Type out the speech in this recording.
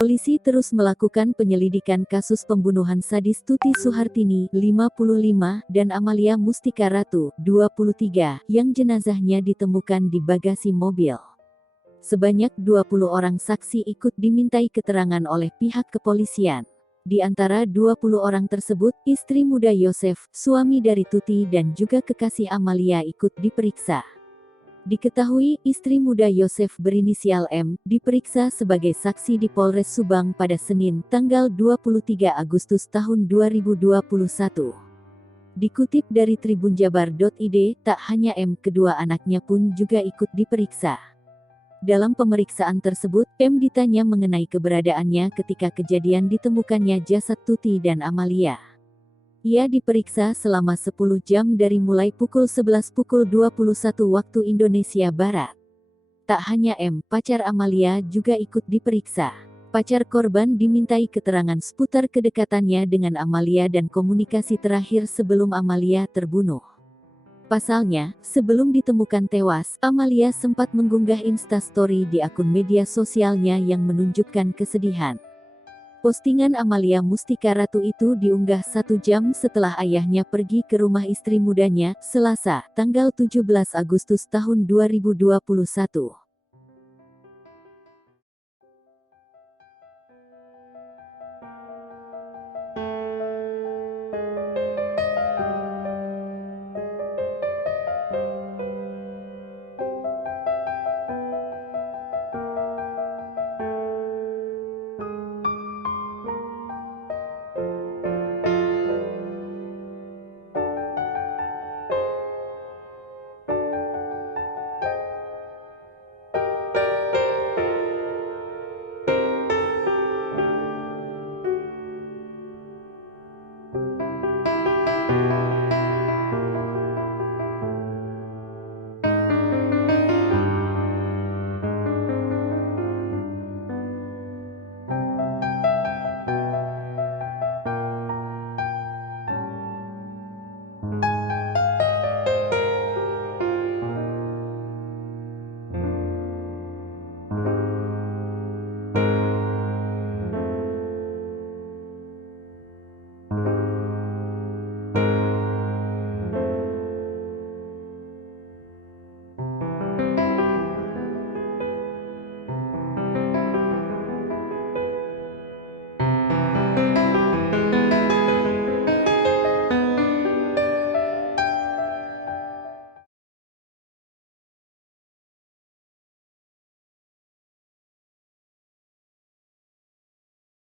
Polisi terus melakukan penyelidikan kasus pembunuhan sadis Tuti Suhartini, 55, dan Amalia Mustika Ratu, 23, yang jenazahnya ditemukan di bagasi mobil. Sebanyak 20 orang saksi ikut dimintai keterangan oleh pihak kepolisian. Di antara 20 orang tersebut, istri muda Yosef, suami dari Tuti dan juga kekasih Amalia ikut diperiksa. Diketahui, istri muda Yosef berinisial M, diperiksa sebagai saksi di Polres Subang pada Senin, tanggal 23 Agustus tahun 2021. Dikutip dari tribunjabar.id, tak hanya M, kedua anaknya pun juga ikut diperiksa. Dalam pemeriksaan tersebut, M ditanya mengenai keberadaannya ketika kejadian ditemukannya jasad Tuti dan Amalia. Ia diperiksa selama 10 jam dari mulai pukul 11 pukul 21 waktu Indonesia Barat. Tak hanya M, pacar Amalia juga ikut diperiksa. Pacar korban dimintai keterangan seputar kedekatannya dengan Amalia dan komunikasi terakhir sebelum Amalia terbunuh. Pasalnya, sebelum ditemukan tewas, Amalia sempat mengunggah Instastory di akun media sosialnya yang menunjukkan kesedihan. Postingan Amalia Mustika Ratu itu diunggah 1 jam setelah ayahnya pergi ke rumah istri mudanya, Selasa, tanggal 17 Agustus tahun 2021.